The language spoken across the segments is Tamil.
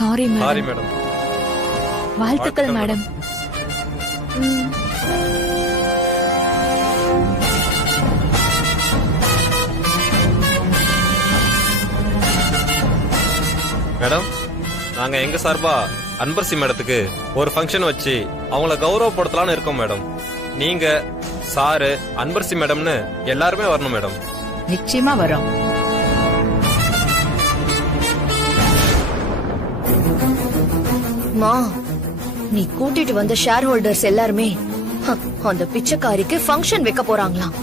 Sorry sorry madam. மேடம். வாழ்த்துக்கள் மேடம். மேடம், நாங்க எங்க சார்பா அன்பரசி மேடத்துக்கு ஒரு ஃபங்க்ஷன் வச்சு அவங்கள கௌரவப்படுத்தலாம்னு இருக்கோம் மேடம். நீங்க சாரு அன்பரசி மேடம்னு எல்லாருமே வரணும் மேடம். நிச்சயமா வரோம். மா, நீ கூட்டிட்டு வந்த ஷேர் ஹோல்டர்ஸ் எல்லாருமே அந்த பிச்சைக்காரிக்கு ஃபங்க்ஷன் வைக்க போறாங்களாம்.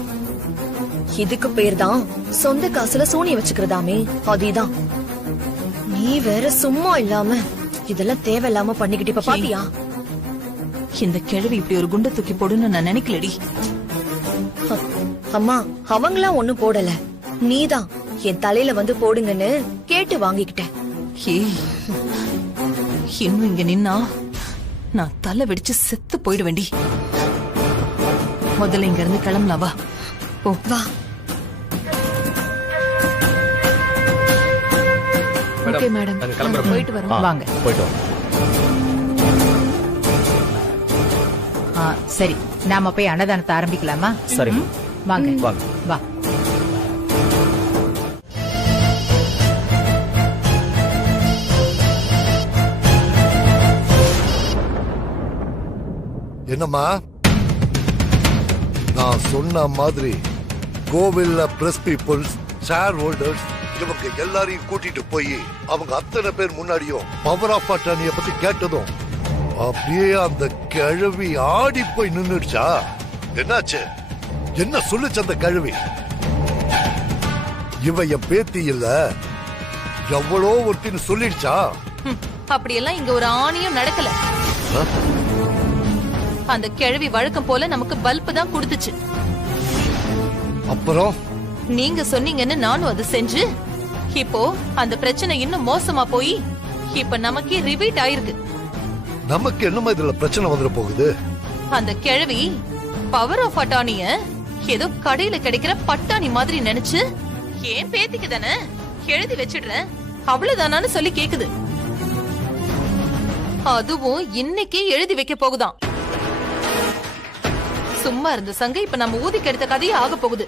இதுக்கு பேர் தான் சொந்த காசுல சூனிய வச்சுக்கிறதாமே. அதுதான் நீ வேற சும்மா இல்லாம இதெல்லாம் தேவையில்லாம பண்ணிக்கிட்டு இப்ப பாத்தியா? இந்த கிழவி இப்படி ஒரு குண்டை தூக்கி போடுன்னு நான் நினைக்கலடி. அம்மா, அவங்களா ஒண்ணும் போடல, நீதான் என் தலையில வந்து போடுங்கன்னு கேட்டு வாங்கிக்கிட்ட. இன்னும் இங்க நின்னா நான் தலை வெடிச்சு செத்து போயிடுவேண்டி. முதல்ல இங்க இருந்து கிளம்பலாம். வா போ. வா. ஓகே மேடம், நாங்க கிளம்புறோம். போயிட்டு வரோம். வாங்க. போயிட்டு வாங்க. சரி, நாம போய் அன்னதானத்தை ஆரம்பிக்கலாமா? சரி வாங்க வாங்க. வா. என்னம்மா, நான் சொன்ன மாதிரி கோவில்ல பிரஸ் பீப்புள்ஸ், ஷேர் ஹோல்டர்ஸ் இவங்க எல்லாரையும் கூட்டிட்டு போய் அவங்க அத்தனை பேர் முன்னாடியும் பவர் ஆஃப் அட்டார்னிய பத்தி கேட்டதும் அப்படியே அந்த கிழவி ஆடி போய் நின்னுடுச்சா? என்னாச்சு? என்ன சொல்லுச்சு அந்த கிழவி? இவ என் பேத்தி இல்ல, எவ்வளோ ஒருத்தின்னு சொல்லிடுச்சா? அப்படியெல்லாம் இங்க ஒரு ஆணியும் நடக்கல. அந்த கிழவி வழக்கம் போல நமக்கு பல்ப் தான் கொடுத்துச்சு. அப்புறம் நீங்க சொன்னீங்கன்னு நானும் அது செஞ்சு இப்போ அந்த பிரச்சனை இன்னும் மோசமா போய் இப்ப நமக்கே ரிபீட் ஆயிருக்கு. நமக்கு என்னமா இதுல பிரச்சனை வந்துட போகுது? அந்த கிழவி பவர் ஆஃப் அட்டார்னிய ஏதோ கடையில கிடைக்கிற பட்டாணி மாதிரி நினைச்சு ஏன் பேத்திக்கு தானே எழுதி வச்சிடுறேன் அவ்வளவுதானான்னு சொல்லி கேக்குது. அதுவும் இன்னைக்கே எழுதி வைக்க போகுதாம். சும்மா இருந்த சங்க இப்ப நம்ம ஊதி கெடுத்த கதையே ஆக போகுது.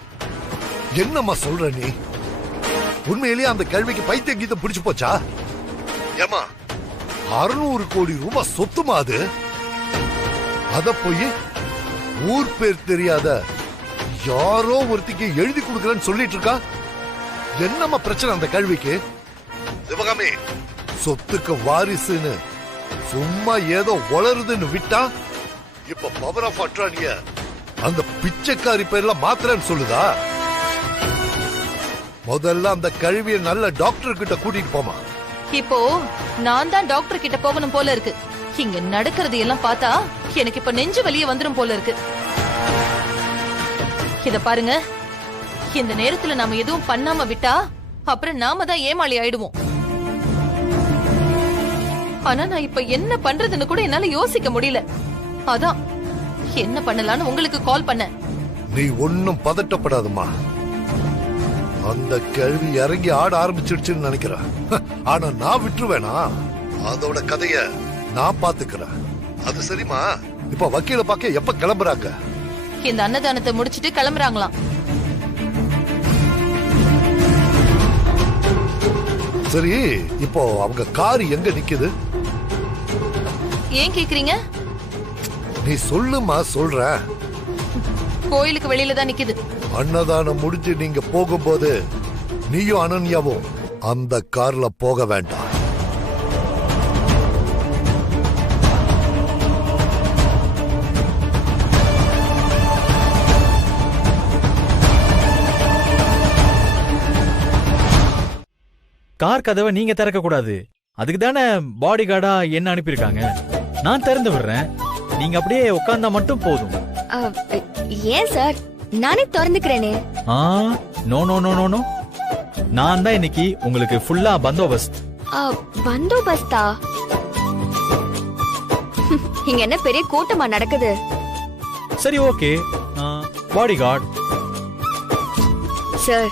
என்னம்மா சொல்ற நீ? உண்மையிலேயே அந்த கேள்விக்கு பைத்தியம் கீதம் பிடிச்சு போச்சா? ஏமா, 600 கோடி ரூபாய் சொத்துமா அது? அத போய் ஊர் பேர் தெரியாத யாரோ ஒருத்திக்கு எழுதி கொடுக்கறேன்னு சொல்லிட்டு இருக்கா. என்னம்மா பிரச்சனை அந்த கேள்விக்கு? சிவகாமி, சொத்துக்கு வாரிசுன்னு சும்மா ஏதோ வளருதுன்னு விட்டா இப்ப பவர் ஆஃப் அட்ரானிய அந்த பிச்சைக்காரி பேர்ல மாத்திரன்னு சொல்லுதா? முதல்ல அந்த கழுவிய நல்ல டாக்டர் கிட்ட கூட்டிட்டு போமா. இப்போ நான் தான் டாக்டர் கிட்ட போகணும் போல இருக்கு. இங்க நடக்கிறது எல்லாம் பார்த்தா எனக்கு இப்ப நெஞ்சு வலிய வந்துரும் போல இருக்கு. இத பாருங்க, இந்த நேரத்துல நாம எதுவும் பண்ணாம விட்டா அப்புறம் நாம தான் ஏமாளி ஆயிடுவோம். ஆனா நான் இப்ப என்ன பண்றதுன்னு கூட என்னால யோசிக்க முடியல. அதான் என்ன பண்ணலான்னு உங்களுக்கு கால் பண்ண. நீ ஒன்னும் பதட்டப்படாதம்மா. அந்த கேள்வி இறங்கி ஆட ஆரம்பிச்சிடுச்சுன்னு நினைக்கிறேன். ஆனா நான் விட்டுருவேனா? அதோட கதைய நான் பாத்துக்கிறேன். அது சரிமா? இப்ப வக்கீல பாக்க எப்ப கிளம்புறாங்க? இந்த அன்னதானத்தை முடிச்சிட்டு கிளம்புறாங்களாம். சரி, இப்போ அவங்க கார் எங்க நிக்குது? ஏன் கேக்குறீங்க? நீ சொல்லுமா, சொல்றேன். கோயிலுக்கு வெளியில தான் நிக்குது. அன்னதானம் முடிஞ்சு நீங்க போகும்போது நீயும் அனன்யாவும் அந்த கார்ல போக வேண்டாம். கார் கதவை நீங்க திறக்க கூடாது. அதுக்கு தானே பாடி கார்டா என்ன அனுப்பியிருக்காங்க. நான் திறந்து விடுறேன், நீங்க அப்படியே உட்கார்ந்தா மட்டும் போதும். ஏன் சார், நானே திறந்துக்கிறேனே. No no no no no, நான் தான் இன்னைக்கு உங்களுக்கு ஃபுல்லா பந்தோபஸ்த். பந்தோபஸ்தா? இங்க என்ன பெரிய கூட்டமா நடக்குது? சரி, ஓகே, பாடி கார்டு. சார்,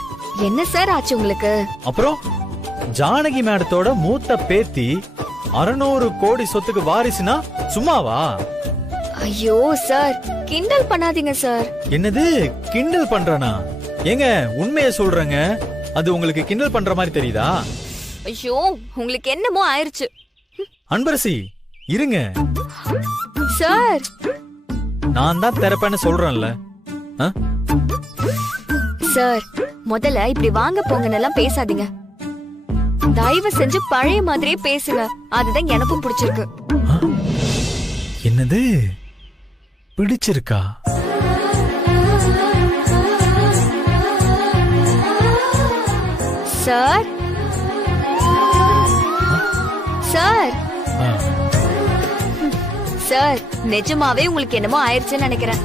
என்ன சார் ஆச்சு உங்களுக்கு? அப்புறம் ஜானகி மேடத்தோட மூத்த பேத்தி 600 கோடி சொத்துக்கு வாரிசுனா சும்மாவா? ஐயோ சார், கிண்டல் பண்ணாதீங்க சார். என்னது கிண்டல் பண்றானா? ஏங்க உண்மையை சொல்றேங்க, அது உங்களுக்கு கிண்டல் பண்ற மாதிரி தெரியுதா? ஐயோ, உங்களுக்கு என்னமோ ஆயிருச்சு அன்பரசி இருங்க, சார். நான் தான் திறப்பேன்னு சொல்றேன்ல. ஆ? சார், முதல்ல இப்படி வாங்க போங்கன்னெல்லாம் பேசாதீங்க. தயவு செஞ்சு பழைய மாதிரியே பேசுங்க. அதுதான் எனக்கும் பிடிச்சிருக்கு. என்னது பிடிச்சிருக்கா? சார் சார் ஆ. சார், நிஜமாவே உங்களுக்கு என்னமோ ஆயிருச்சுன்னு நினைக்கிறேன்.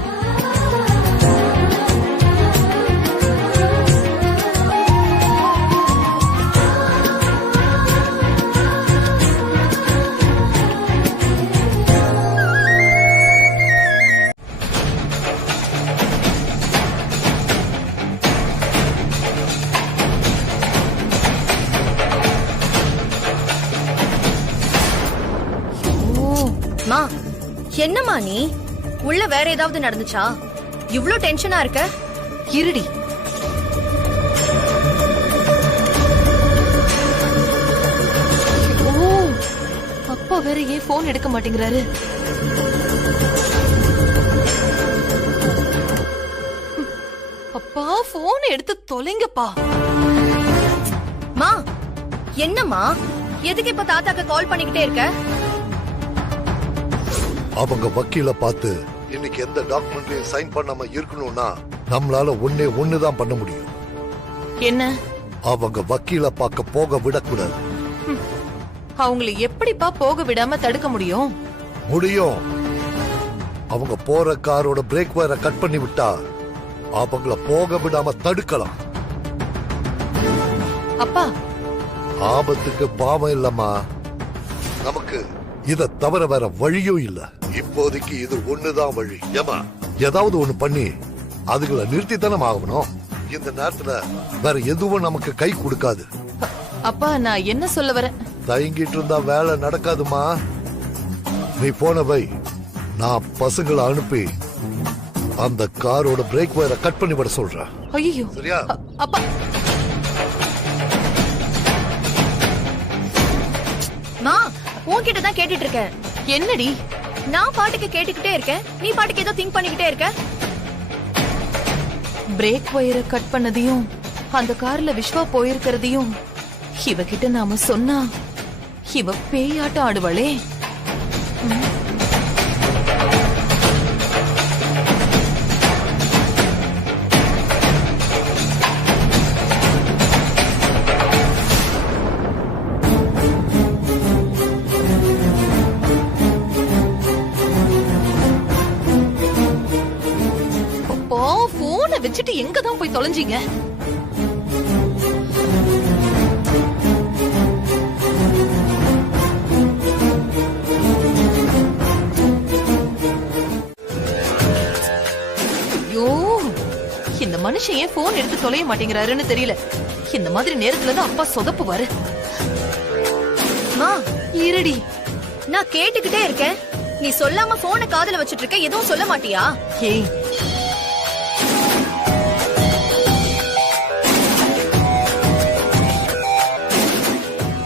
மா, என்னம்மா நீ? உள்ள வேற ஏதாவது நடந்துச்சா? இவ்ளோ டென்ஷனா இருக்க? இருடி. ஓ, அப்பா வேற ஏன் போன் எடுக்க மாட்டேங்கிறாரு? அப்பா போன் எடுத்து தொலைங்கப்பா. மா, என்னம்மா? எதுக்கு இப்ப தாத்தாக்கு கால் பண்ணிக்கிட்டே இருக்க? அவங்க வக்கீல பார்த்து இன்னைக்கு எந்த டாக்குமெண்ட்லயும் சைன் பண்ணாம இருக்கணும்னா நம்மளால ஒண்ணுதான் பண்ண முடியும். என்ன? அவங்க வக்கீல பார்க்க போக விடக்கூடாது. அவங்களை எப்படிப்பா போக விடாம தடுக்க முடியும்? முடியும். அவங்க போற காரோட பிரேக் வயரை கட் பண்ணி விட்டா அவங்கள போக விடாம தடுக்கலாம். அப்பா, ஆபத்துக்கு பாவம் இல்லம்மா, நமக்கு இத தவிர வேற வழியும் இல்ல. இப்போதைக்கு இது ஒண்ணுதான் வழி. ஏமா, ஏதாவது ஒண்ணு பண்ணி அதுகளை நிறுத்தித்தானே ஆகணும். இந்த நேரத்துல வேற எதுவும் நமக்கு கை கொடுக்காது. அப்பா, நான் என்ன சொல்ல வரேன்? தயங்கிட்டு இருந்தா வேலை நடக்காதுமா. நீ போன வை, நான் பசங்களை அனுப்பி அந்த காரோட பிரேக் வயரை கட் பண்ணி விட சொல்றேன். ஐயோ, சரியா? அப்பா. மா, உன்கிட்ட தான் கேட்டுட்டு இருக்கேன். என்னடி? நான் பாட்டுக்கு கேட்டுக்கிட்டே இருக்கேன், நீ பாட்டுக்கு ஏதோ திங்க் பண்ணிக்கிட்டே இருக்க. பிரேக் வயரை கட் பண்ணதையும் அந்த கார்ல விஸ்வா போயிருக்கிறதையும் இவகிட்ட நாம சொன்னா இவ பேயாட்டம் ஆடுவாளே. வச்சுட்டு எங்க தான் போய் தொலைஞ்சீங்க? ஐயோ, இந்த மனுஷன் ஏன் போன் எடுத்து தொலைய மாட்டேங்கிறாருன்னு தெரியல. இந்த மாதிரி நேரத்துல தான் அப்பா சொதப்புவாரு. மா, இருடி. நான் கேட்டுக்கிட்டே இருக்கேன், நீ சொல்லாம போனை காதுல வச்சிட்டு இருக்க. எதுவும் சொல்ல மாட்டியா? ஏய்,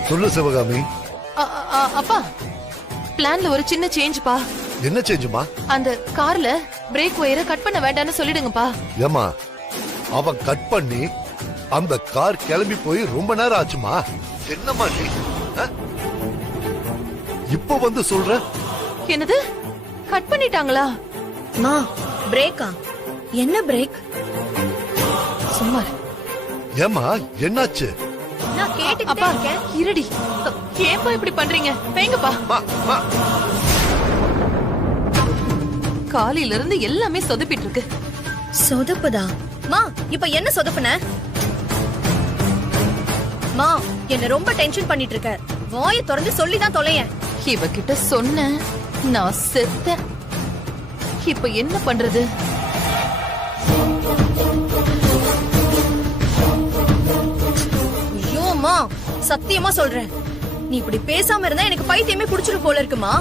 சொல்லு சிவகாமி. அப்பா, பிளான்ல ஒரு சின்ன சேஞ்ச் பா. என்ன சேஞ்சுமா? அந்த கார்ல பிரேக் வயரை கட் பண்ண வேண்டாம்னு சொல்லிடுங்கப்பா. ஏமா, அவன் கட் பண்ணி அந்த கார் கிளம்பி போய் ரொம்ப நேரம் ஆச்சுமா. என்னம்மா நீ இப்ப வந்து சொல்ற? என்னது, கட் பண்ணிட்டாங்களா? மா, பிரேக்கா? என்ன பிரேக்? சும்மா ஏமா, என்னாச்சு? நான் கேட்டுக்கிட்டே அப்பா, இருக்கேன். இருடி. ஏன்பா இப்படி பண்றீங்க? வைங்கப்பா. காலையில இருந்து எல்லாமே சொதப்பிட்டு இருக்கு. சொதப்புதா? மா, இப்ப என்ன சொதப்புன? மா, என்ன ரொம்ப டென்ஷன் பண்ணிட்டு இருக்க. வாயை திறந்து சொல்லிதான் தொலையேன். இவகிட்ட சொன்ன நான் செத்தேன். இப்ப என்ன பண்றது? ஐயோமா, சத்தியமா சொல்றேன், நீ இப்படி பேசாம இருந்தா எனக்கு பைத்தியமே புடிச்சிரும் போல இருக்குமா?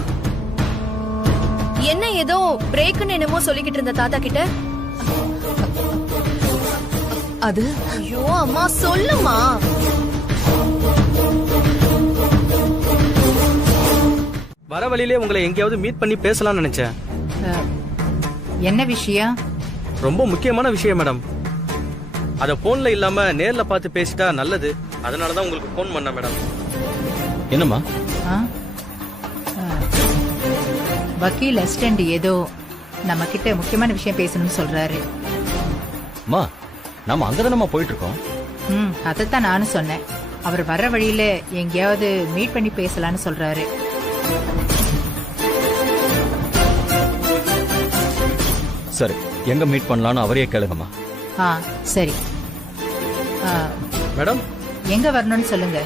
என்ன ஏதோ பிரேக்னு என்னமோ சொல்லிக்கிட்டு இருந்த தாத்தா கிட்ட? அது ஐயோ அம்மா சொல்லுமா. வர வழியிலே உங்களை எங்கேயாவது மீட் பண்ணி பேசலாம்னு நினைச்சேன். என்ன விஷயம்? ரொம்ப முக்கியமான விஷயம் மேடம். அத போன்ல இல்லாம நேர்ல பார்த்து பேசிட்டா நல்லது. அதனாலதான் உங்களுக்கு போன் பண்ண மேடம். என்னம்மா? ஆ? வக்கீல் அசிஸ்டன்ட் ஏதோ நம்ம கிட்ட முக்கியமான விஷயம் பேசணும்னு சொல்றாரு. அம்மா, நாம அங்கதானம்மா போயிட்டு இருக்கோம். அதைத்தான் நானும் சொன்னேன். அவர் வர்ற வழியில எங்கேயாவது மீட் பண்ணி பேசலாம்னு சொல்றாரு. சரி, எங்க மீட் பண்ணலாம்னு அவரையே கேளுங்கம்மா. ஆ சரி. ஆ, மேடம், எங்க வரணும்னு சொல்லுங்க.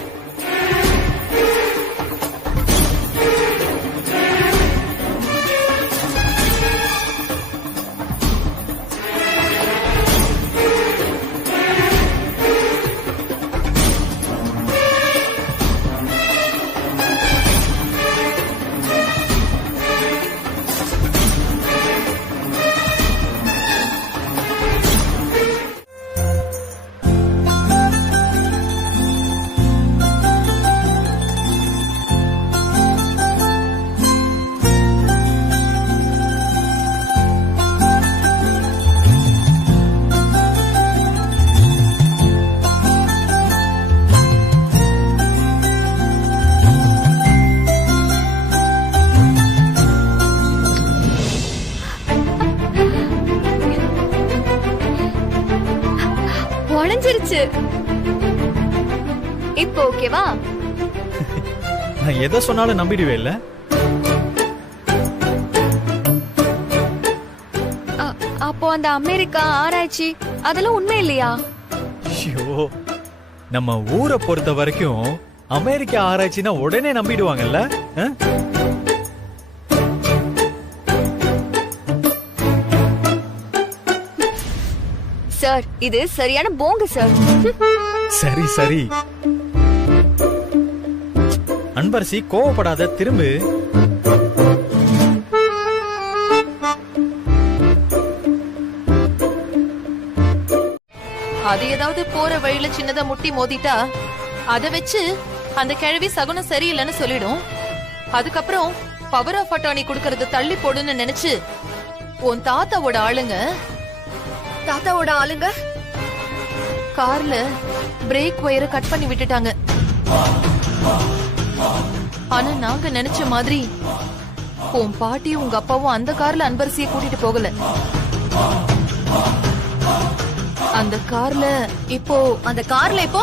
உடைஞ்சிருச்சு. இப்போ ஓகேவா? நான் எதை சொன்னாலும் நம்பிடுவே இல்ல. அப்போ அந்த அமெரிக்கா ஆராய்ச்சி அதெல்லாம் உண்மை இல்லையா? ஐயோ, நம்ம ஊரை பொறுத்த வரைக்கும் அமெரிக்கா ஆராய்ச்சினா உடனே நம்பிடுவாங்கல்ல. ஆ? சார் இது சரியான போங்க சார். சரி சரி அன்பரசி, கோவப்படாத, திரும்பு. அது ஏதாவது போற வழியில சின்னதா முட்டி மோதிட்டா அத வச்சு அந்த கிழவி சகுனம் சரியில்லைன்னு சொல்லிடும். அதுக்கப்புறம் பவர் ஆஃப் அட்டார்னி கொடுக்கறது தள்ளி போடுன்னு நினைச்சு உன் தாத்தாவோட ஆளுங்க தாத்தாவோட ஆளுங்க கார்ல பிரேக் வயரை கட் பண்ணி விட்டுட்டாங்க. ஆனா நாங்க நினைச்ச மாதிரி உன் பாட்டியும் உங்க அப்பாவும் அந்த கார்ல அன்பரசியை கூட்டிட்டு போகல. அந்த கார்ல இப்போ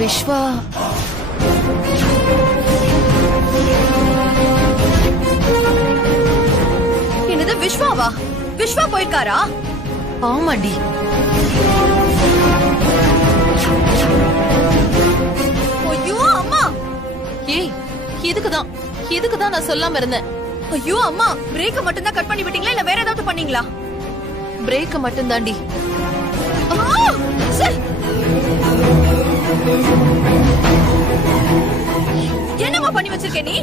விஸ்வா என்னது? விஸ்வாவா? விஸ்வா போயிருக்காரா? ஆமாடி. ஐயோ அம்மா. ஏய், இதுக்குதான் நான் சொல்லாம இருந்தேன். ஐயோ அம்மா, பிரேக்க மட்டும் தான் கட் பண்ணி விட்டீங்களா இல்ல வேற ஏதாவது பண்ணீங்களா? பிரேக்க மட்டும் தாண்டி. என்னமா பண்ணி வச்சிருக்க நீ?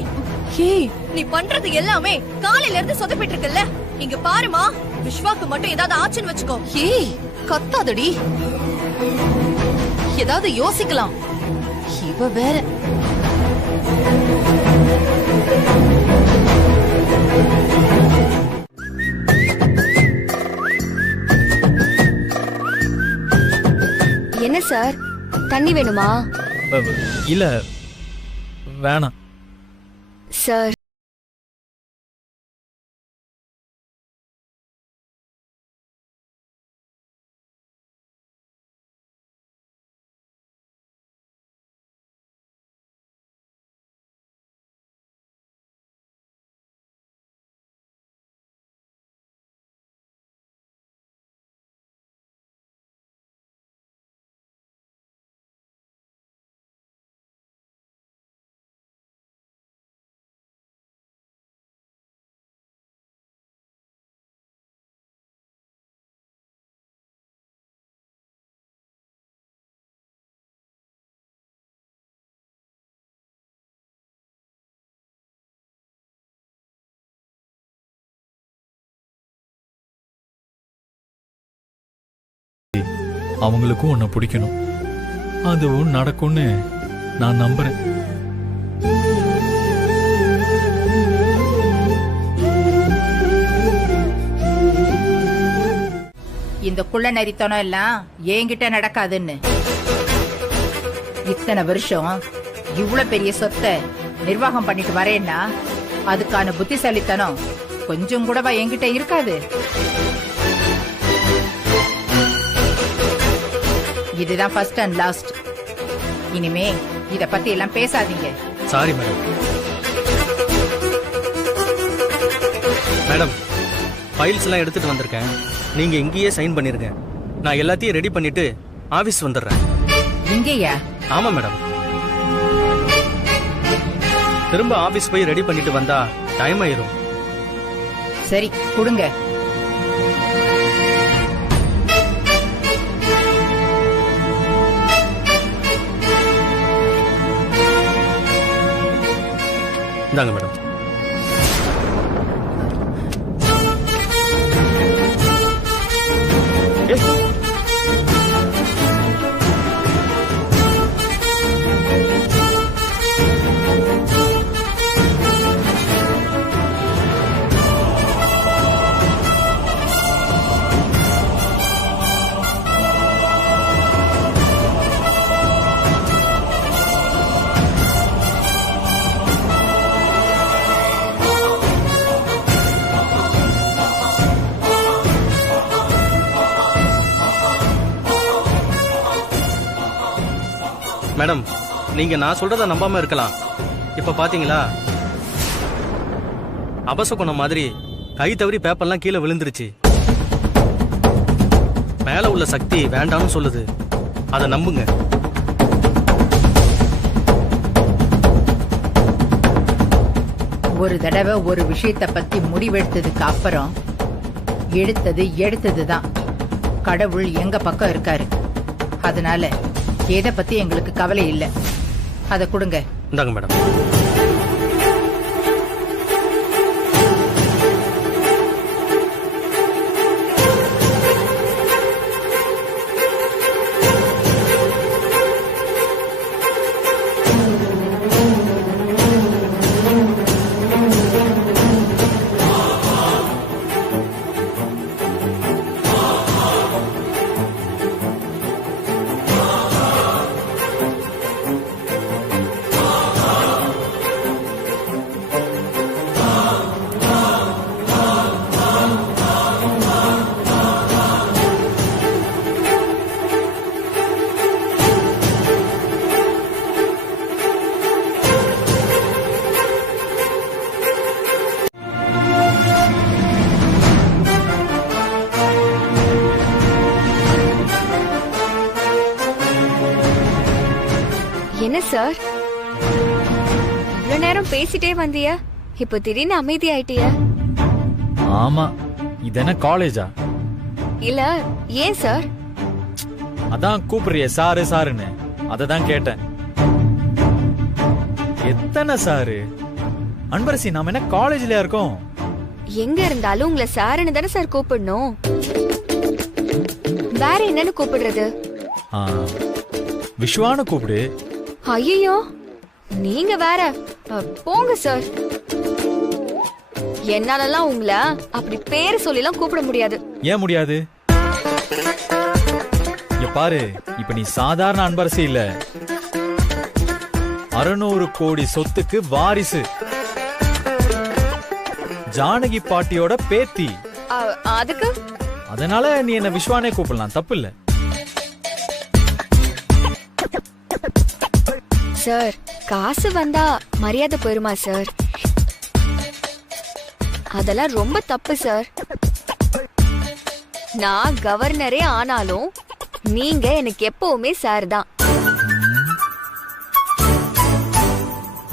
ஏய், நீ பண்றது எல்லாமே காலையில இருந்து சொதப்பிட்டு இருக்குல்ல. இங்க பாருமா, விஸ்வாக்கு மட்டும் ஏதாவது ஆச்சுன்னு வச்சுக்கோ. ஏய், கத்தாதடி. ஏதாவது யோசிக்கலாம். இவ வேற. என்ன சார், தண்ணி வேணுமா? இல்ல, வேணாம் சார். அவங்களுக்கும் உன்னை பிடிக்கணும். அதுவும் நடக்கும்னு நான் நம்புறேன். இந்த குள்ள நரித்தனம் எல்லாம் என்கிட்ட நடக்காதுன்னு. இத்தனை வருஷம் இவ்வளவு பெரிய சொத்தை நிர்வாகம் பண்ணிட்டு வரேன்னா அதுக்கான புத்திசாலித்தனம் கொஞ்சம் கூடவா என்கிட்ட இருக்காது? இதுதான் ஃபர்ஸ்ட் அண்ட் லாஸ்ட். இனிமே இத பத்தி எல்லாம் பேசாதீங்க. Sorry madam. மேடம், ஃபைல்ஸ் எல்லாம் எடுத்துட்டு வந்திருக்கேன். நீங்க இங்கேயே சைன் பண்ணிருங்க. நான் எல்லாத்தையும் ரெடி பண்ணிட்டு ஆபீஸ் வந்துடுறேன். இங்கேயா? ஆமா மேடம். திரும்ப ஆபீஸ் போய் ரெடி பண்ணிட்டு வந்தா டைம் ஆயிரும். சரி கொடுங்க. இந்தாங்க மேடம். மேடம், நீங்க நான் சொல்றத நம்பாம இருக்கலாம். இப்ப பாத்தீங்களா, அபசகுணம் மாதிரி கை தவறி பேப்பர்லாம் கீழே விழுந்துருச்சு. மேல உள்ள சக்தி வேண்டாம்னு சொல்லுது. அதை நம்புங்க. ஒரு தடவை ஒரு விஷயத்தை பத்தி முடிவெடுத்ததுக்கு அப்புறம் எடுத்ததுதான். கடவுள் எங்க பக்கம் இருக்காரு. அதனால எதை பத்தி எங்களுக்கு கவலை இல்லை. அதை கொடுங்க. இந்தாங்க மேடம். என்ன சார், இவ்வளவு நேரம் பேசிட்டே வந்திய, இப்போ திடீர்னு அமைதி ஆயிட்டிய? ஆமா, இதென்ன காலேஜா? இல்ல, ஏன் சார்? அதான் கூப்பிடுறிய சாரு சாருன்னு, அததான் கேட்டேன். எத்தனை சாரு? அன்பரசி, நாம என்ன காலேஜ்ல இருக்கோம்? எங்க இருந்தாலும் உங்களை சாருன்னு தானே சார் கூப்பிடணும். வேற என்னன்னு கூப்பிடுறது? விஸ்வான்னு கூப்பிடு. ஐயோ, நீங்க வேற. போங்க சார். என்னாலலாம் உங்களை அப்படி பேரு சொல்லிலாம் கூப்பிட முடியாது. ஏன் முடியாது? இங்க பாரு, இப்ப நீ சாதாரண அன்பரசி இல்ல, 600 கோடி சொத்துக்கு வாரிசு, ஜானகி பாட்டியோட பேத்தி. அதுக்கு அதனால நீ என்ன விஸ்வானே கூப்பிடலாம், தப்பு இல்ல. சார், காசு வந்தா மரியாதை போயிருமா சார்? அதெல்லாம் ரொம்ப தப்பு சார். நான் கவர்னரே ஆனாலும் நீங்க எனக்கு எப்பவுமே சார் தான்.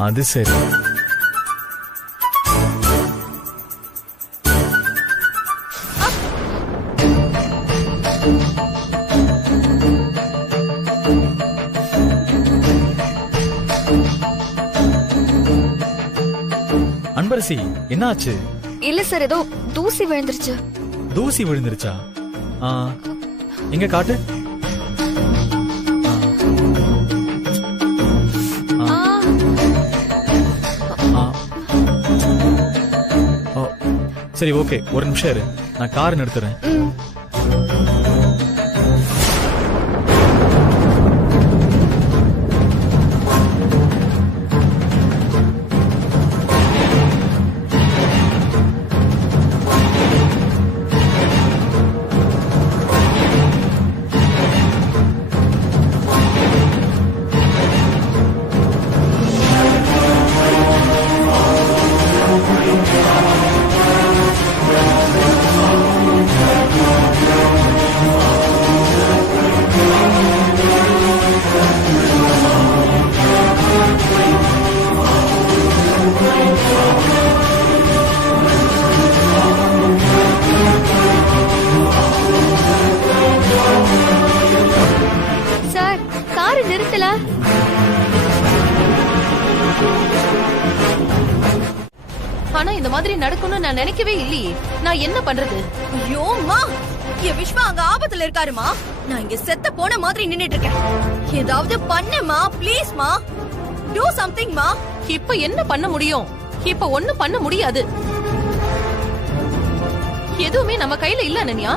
அது சரி. அன்பரசி, என்னாச்சு? இல்ல சார், ஏதோ தூசி விழுந்துருச்சு. தூசி விழுந்துருச்சா? எங்க காட்டு. சரி ஓகே, ஒரு நிமிஷம் இரு, நான் கார் நிறுத்துறேன். சார், கார் நிறுத்தல. ஆனா இந்த மாதிரி நடக்கும்னு நான் நினைக்கவே இல்லையே. நான் என்ன பண்றது? ஐயோம்மா, என் விஸ்வா அங்க ஆபத்துல இருக்காருமா. நான் இங்க செத்த போன மாதிரி நின்னுட்டு இருக்கேன். ஏதாவது பண்ணுமா ப்ளீஸ்மா, டூ சம்திங் மா. இப்ப என்ன பண்ண முடியும்? இப்ப ஒண்ணும் பண்ண முடியாது. எதுவுமே நம்ம கையில இல்ல அனன்யா.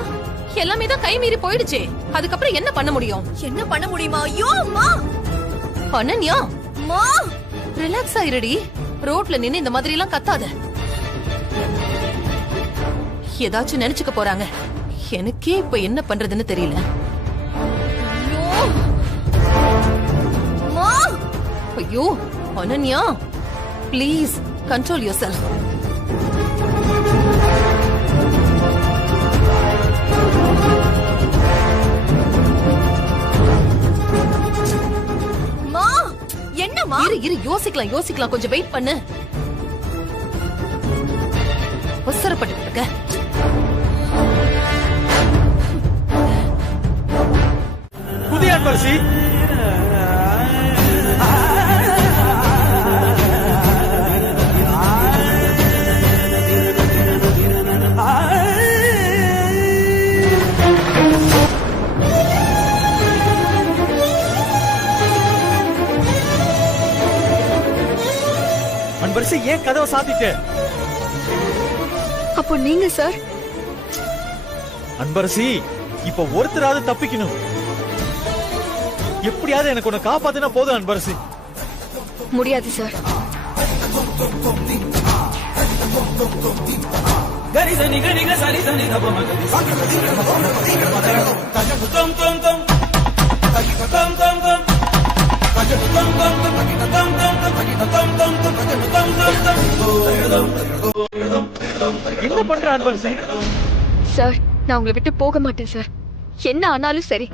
எல்லாமே தான் கை மீறி போயிடுச்சே. அதுக்கப்புறம் என்ன பண்ண முடியும்? என்ன பண்ண முடியுமா? ஐயோ அம்மா. அனன்யா, மா ரிலாக்ஸ் ஆயிருடி. ரோட்ல நின்னு இந்த மாதிரி எல்லாம் கத்தாத. ஏதாச்சும் நினைச்சுக்க போறாங்க. எனக்கே இப்ப என்ன பண்றதுன்னு தெரியல. ஐயோ மா. ஐயோ Ananya, please control your self. மா என்னமா? இரு யோசிக்கலாம், கொஞ்சம் வெயிட் பண்ணு. அவசரப்பட்டு இருக்க. புதிய அன்பரசி, அன்பரசி ஏன் கதவை சாத்திட்ட? அப்போ நீங்க சார்? அன்பரசி, இப்ப ஒருத்தராவது தப்பிக்கணும். எப்படியாவது எனக்கு உன்னை காப்பாத்தினா போதும் அன்பரசி. முடியாது சார். என்ன பண்ற அன்பரசி? சார், நான் உங்களை விட்டு போக மாட்டேன் சார். என்ன ஆனாலும் சரி.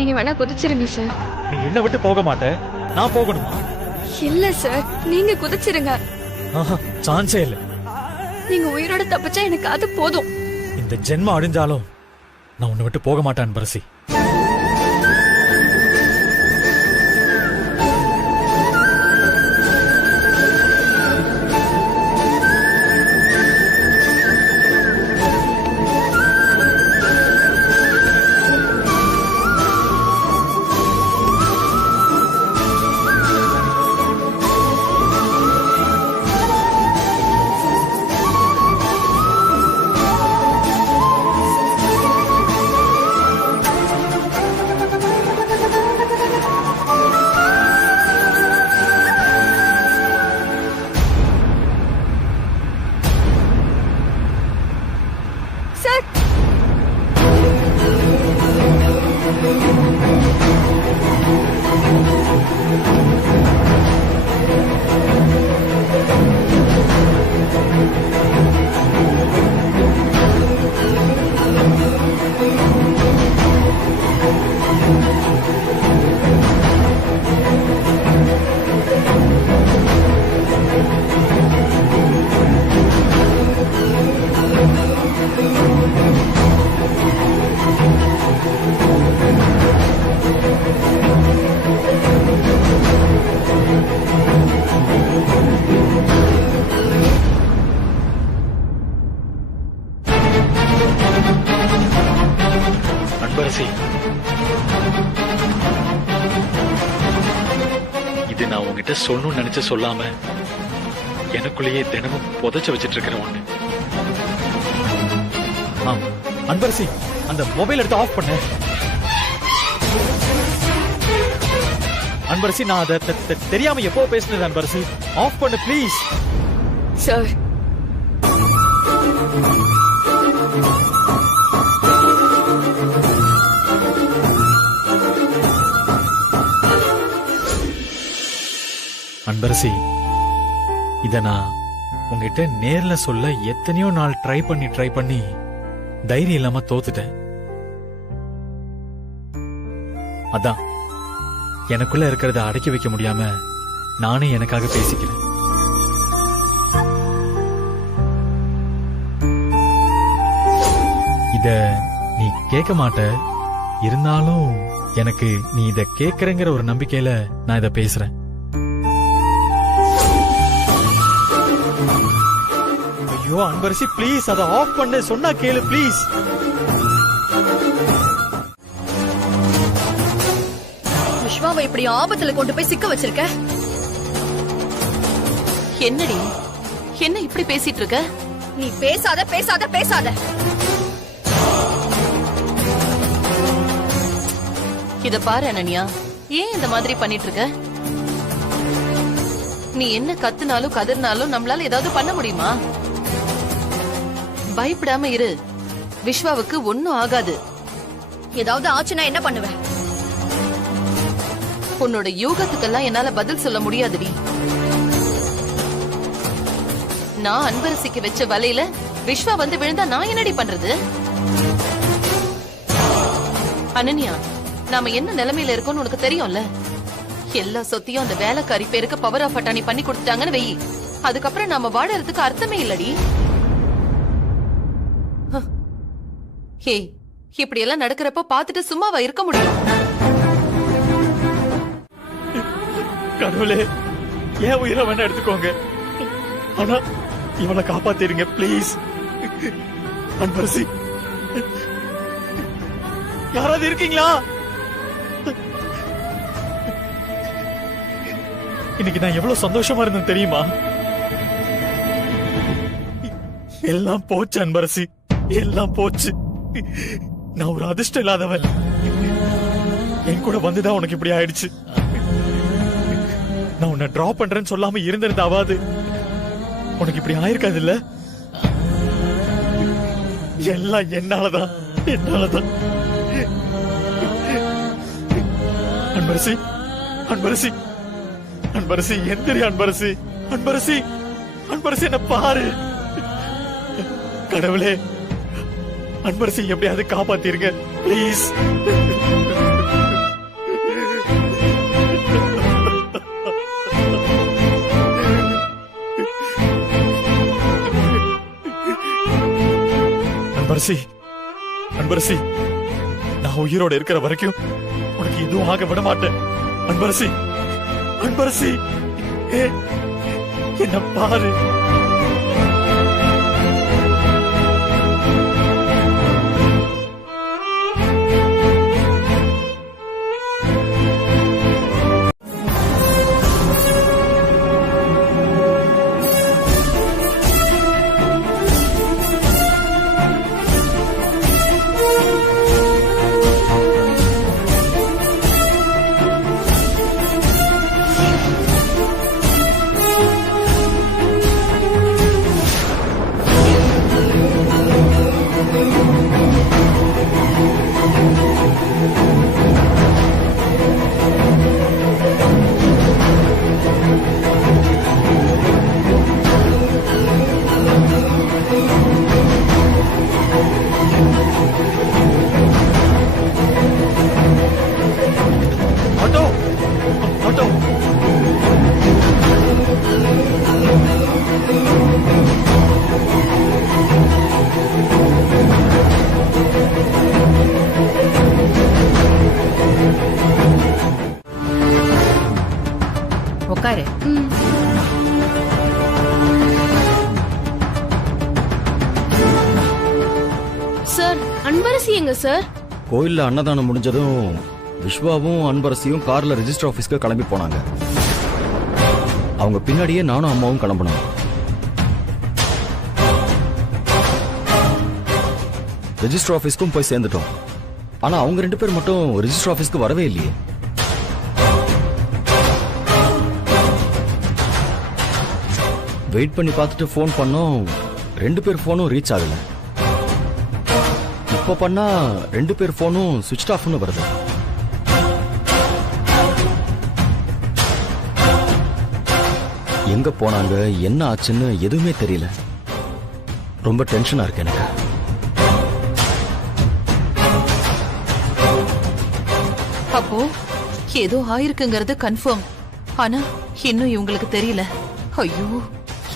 நீங்க வேணா குதிச்சிருங்க சார். நீ என்ன விட்டு போக மாட்ட, நான் போகணுமா? இல்ல சார், நீங்க குதிச்சிருங்க. சான்ஸே இல்ல. நீங்க உயிரோட தப்பிச்சா எனக்கு அது போதும். இந்த ஜென்மம் அழிஞ்சாலும் நான் உன்னை விட்டு போக மாட்டேன் அன்பரசி. நான் உங்ககிட்ட சொல்லணும்னு நினைச்சு சொல்லாம எனக்குள்ளேயே தினமும் புதைச்சு வச்சிட்டு இருக்கிற ஒண்ணு. அன்பரசி, அந்த மொபைல் எடுத்து ஆஃப் பண்ணு. அன்பரசி, நான் அதை தெரியாம எப்போ பேசினது. அன்பரசி, ஆஃப் பண்ணு ப்ளீஸ். சார், அன்பரசி, இத நான் உங்ககிட்ட நேர்ல சொல்ல எத்தனையோ நாள் ட்ரை பண்ணி தைரியம் இல்லாம தோத்துட்டேன். அதான் எனக்குள்ள இருக்கிறத அடக்கி வைக்க முடியாம நானே எனக்காக பேசிக்கிறேன். இத நீ கேட்க மாட்ட, இருந்தாலும் எனக்கு நீ இத கேக்குறங்கிற ஒரு நம்பிக்கையில நான் இத பேசுறேன். ஐயோ அன்பரசி, ப்ளீஸ் அதை ஆஃப் பண்ணு. சொன்னா கேளு ப்ளீஸ். விஸ்வாவை இப்படி ஆபத்துல கொண்டு போய் சிக்க வச்சிருக்க. என்னடி, என்ன இப்படி பேசிட்டு இருக்க? நீ பேசாத பேசாத பேசாத. இத பாரு அனன்யா, ஏன் இந்த மாதிரி பண்ணிட்டு இருக்க? நீ என்ன கத்துனாலும் கதறினாலும் நம்மளால ஏதாவது பண்ண முடியுமா? பயப்படாம இரு, விஸ்வாவுக்கு ஒண்ணும் ஆகாது. ஏதாவது ஆச்சுன்னா என்ன பண்ணுவ? உன்னோட யூகத்துக்கெல்லாம் என்னால பதில் சொல்ல முடியாதுடி. நான் அன்பரசிக்கு வச்ச வலையில விஸ்வா வந்து விழுந்தா நான் என்னடி பண்றது? அனன்யா, நாம என்ன நிலைமையில இருக்கோம்னு உனக்கு தெரியும்ல. எல்லா சொத்தையும் அந்த வேலைக்காரி பேருக்கு பவர் ஆஃப் அட்டானி பண்ணி கொடுத்துட்டாங்கன்னு வெயி, அதுக்கப்புறம் நாம வாழறதுக்கு அர்த்தமே இல்லடி. ஹே, இப்படி எல்லாம் நடக்கிறப்ப பாத்துட்டு சும்மாவா இருக்க முடியும்? கடவுளே, ஏன் உயிரை வேணா எடுத்துக்கோங்க, ஆனா இவனை காப்பாத்திருங்க ப்ளீஸ். அன்பரசி, யாராவது இருக்கீங்களா? இன்னைக்கு நான் எவ்வளவு சந்தோஷமா இருந்தேன் தெரியுமா? எல்லாம் போச்சு அன்பரசி, எல்லாம் போச்சு. நான் ஒரு அதிர்ஷ்டம் இல்லாதவன். என் கூட வந்துதான் உனக்கு இப்படி ஆயிடுச்சு. நான் உன்னை டிராப் பண்றேன்னு சொல்லாம இருந்திருந்தாவது உனக்கு இப்படி ஆயிருக்காது இல்ல? எல்லாம் என்னாலதான். அன்பரசி, அன்பரசி, அன்பரசி, எந்திரி அன்பரசி, அன்பரசி, அன்பரசி, என்ன பாரு. கடவுளே, அன்பரசி எப்படியாவது காப்பாத்திருங்க ப்ளீஸ். அன்பரசி, அன்பரசி, நான் உயிரோட இருக்கிற வரைக்கும் உனக்கு எதுவும் ஆக விட மாட்டேன். அன்பரசி, அன்பரசி, என்ன பாரு. உட்காரு. சார், அன்பரசி எங்க சார்? கோயில்ல அன்னதானம் முடிஞ்சதும் விஸ்வாவும் அன்பரசியும் கார்ல ரெஜிஸ்டர் ஆபீஸ்க்கு கிளம்பி போனாங்க. அவங்க பின்னாடியே நானும் அம்மாவும் கிளம்பணும். ரெஜிஸ்டர் ஆபீஸ்க்கும் போய் சேர்ந்துட்டோம். ஆனா அவங்க 2 பேர் மட்டும் ரெஜிஸ்டர் ஆபீஸ்க்கு வரவே இல்லையே. வெயிட் பண்ணி பார்த்துட்டு ஃபோன் பண்ணோம். 2 பேர் ஃபோனும் ரீச் ஆகல. இப்ப பண்ணா 2 பேர் ஃபோனும் சுவிட்ச் ஆஃப்னு வருது. எங்க போனாங்க, என்ன ஆச்சுன்னு எதுவுமே தெரியல. ரொம்ப டென்ஷனா இருக்கு எனக்கு. அப்போ ஏதோ ஆயிருக்குங்கிறது கன்ஃபார்ம். ஆனா இன்னும் இவங்களுக்கு தெரியல. ஐயோ,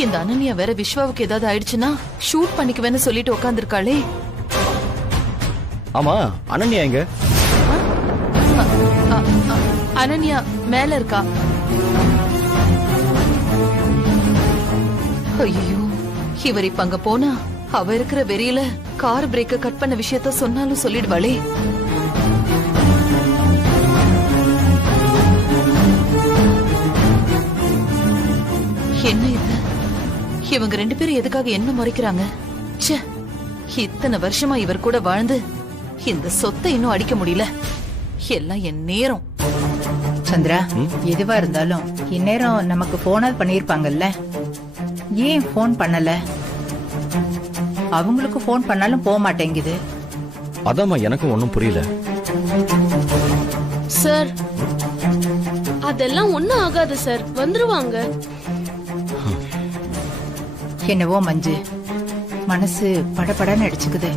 இந்த அனன்யா வேற விஸ்வாவுக்கு ஏதாவது ஆயிடுச்சுன்னா ஷூட் பண்ணிக்குவேன்னு சொல்லிட்டு உட்காந்துருக்காளே. ஆமா, அனன்யா எங்க? அனன்யா மேல இருக்கா. ஐயோ, இவர் இப்ப அங்க போனா அவ இருக்கிற வெறியில கார் பிரேக்க கட் பண்ண விஷயத்த சொன்னாலும் சொல்லிடுவாளே. என்ன இது? இவங்க 2 பேரும் எதுக்காக என்ன முறைக்கிறாங்க? ச்சே, இத்தனை வருஷமா இவர் கூட வாழ்ந்து இந்த சொத்தை இன்னும் அடிக்க முடியல. எல்லாம் என் நேரம். சந்திரா, எதுவா இருந்தாலும் இந்நேரம் நமக்கு போனால் பண்ணிருப்பாங்கல்ல. ஏன் போன் பண்ணல? அவங்களுக்கு போன் பண்ணாலும் போக மாட்டேங்குது. அதாம்மா எனக்கும் ஒன்னும் புரியல. சார், அதெல்லாம் ஒண்ணும் ஆகாது சார், வந்துருவாங்க. என்னவோ மஞ்சு, மனசு படபடன்னு அடிச்சுக்குது.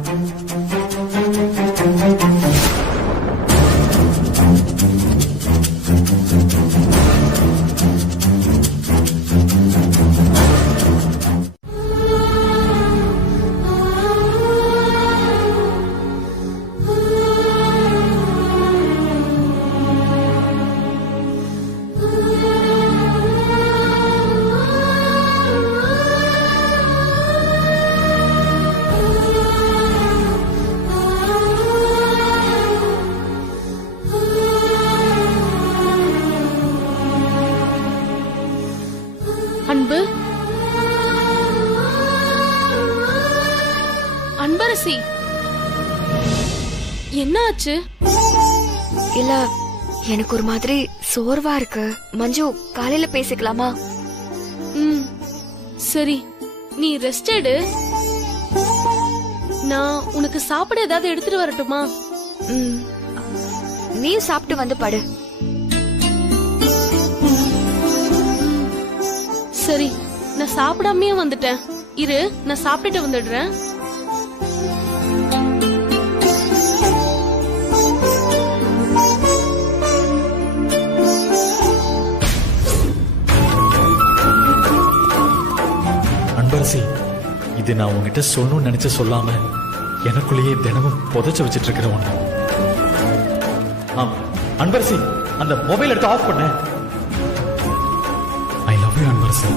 அன்பு, அன்பரசி, என்ன ஆச்சு? இல்ல, எனக்கு ஒரு மாதிரி சோர்வா இருக்கு. மஞ்சு, காலையில பேசிக்கலாமா? சரி, நீ ரெஸ்ட் எடு. நான் உனக்கு சாப்பிட ஏதாவது எடுத்துட்டு வரட்டுமா? நீயும் சாப்பிட்டு வந்து படு. சரி, நான் சாப்பிடாமயே வந்துட்டேன். இரு, நான் சாப்பிட்டுட்டு வந்துடுறேன். அன்பரசி, இது நான் உங்ககிட்ட சொல்லணும்னு நினைச்ச சொல்லாம எனக்குள்ளேயே தினமும் புதைச்சு வச்சிட்டு இருக்கிற ஒண்ணு. அன்பரசி, அந்த மொபைல் எடுத்து ஆஃப் பண்ண. I love you Anbarasi.